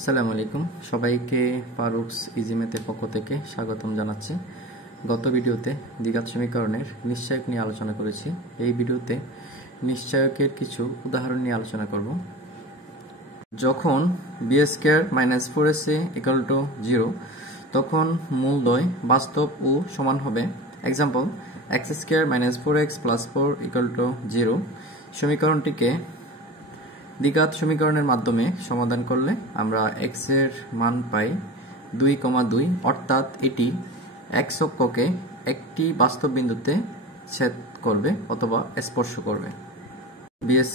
আসসালামু আলাইকুম সবাইকে ফারুকস ইজিমেতে পক্ষ থেকে স্বাগতম জানাচ্ছি। গত ভিডিওতে দ্বিঘাত সমীকরণের নিশ্চয়ক নিয়ে আলোচনা করেছি। এই ভিডিওতে নিশ্চয়কের কিছু উদাহরণ নিয়ে আলোচনা করব। যখন b² - 4ac = 0 তখন মূলদ্বয় বাস্তব ও সমান হবে। Example, x² - 4x + 4 = 0। সমীকরণটিকে দ্বিঘাত সমীকরণের মাধ্যমে সমাধান করলে আমরা x এর মান পাই 2,2, অর্থাৎ এটি x অক্ষকে একটি বাস্তব বিন্দুতে ছেদ করবে অথবা স্পর্শ করবে। b² -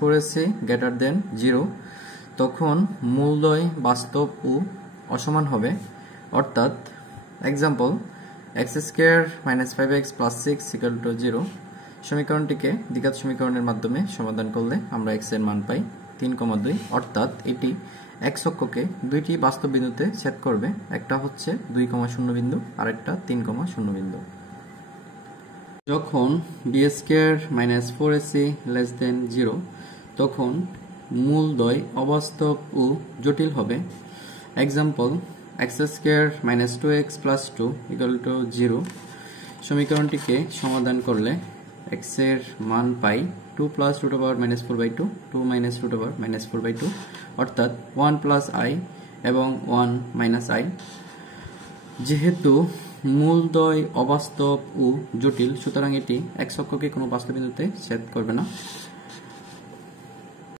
4ac > 0 তখন মূলদ্বয় বাস্তব ও অসমান হবে, অর্থাৎ এক্সাম্পল, x² - 5x + 6 = 0। সমীকরণটিকে দ্বিঘাত সমীকরণের মাধ্যমে সমাধান করলে আমরা x এর মান পাই 3,2, অর্থাৎ এটি x অক্ষকে দুইটি বাস্তব বিন্দুতে ছেদ করবে, একটা হচ্ছে 2,0 বিন্দু আর একটা 3,0 বিন্দু। যখন b² - 4ac < 0 তখন মূলদ্বয় অবাস্তব ও জটিল হবে। Example, x² - 2x + 2 = 0। সমীকরণটিকে সমাধান করলে x এর মান পাই 2 + √−4/2, 2 - √−4/2, অর্থাৎ 1 + i এবং 1 - i। যেহেতু মূলদ্বয় অবাস্তব ও জটিল, সুতরাং এটি x অক্ষকে কোনো বাস্তব বিন্দুতে ছেদ করবে না।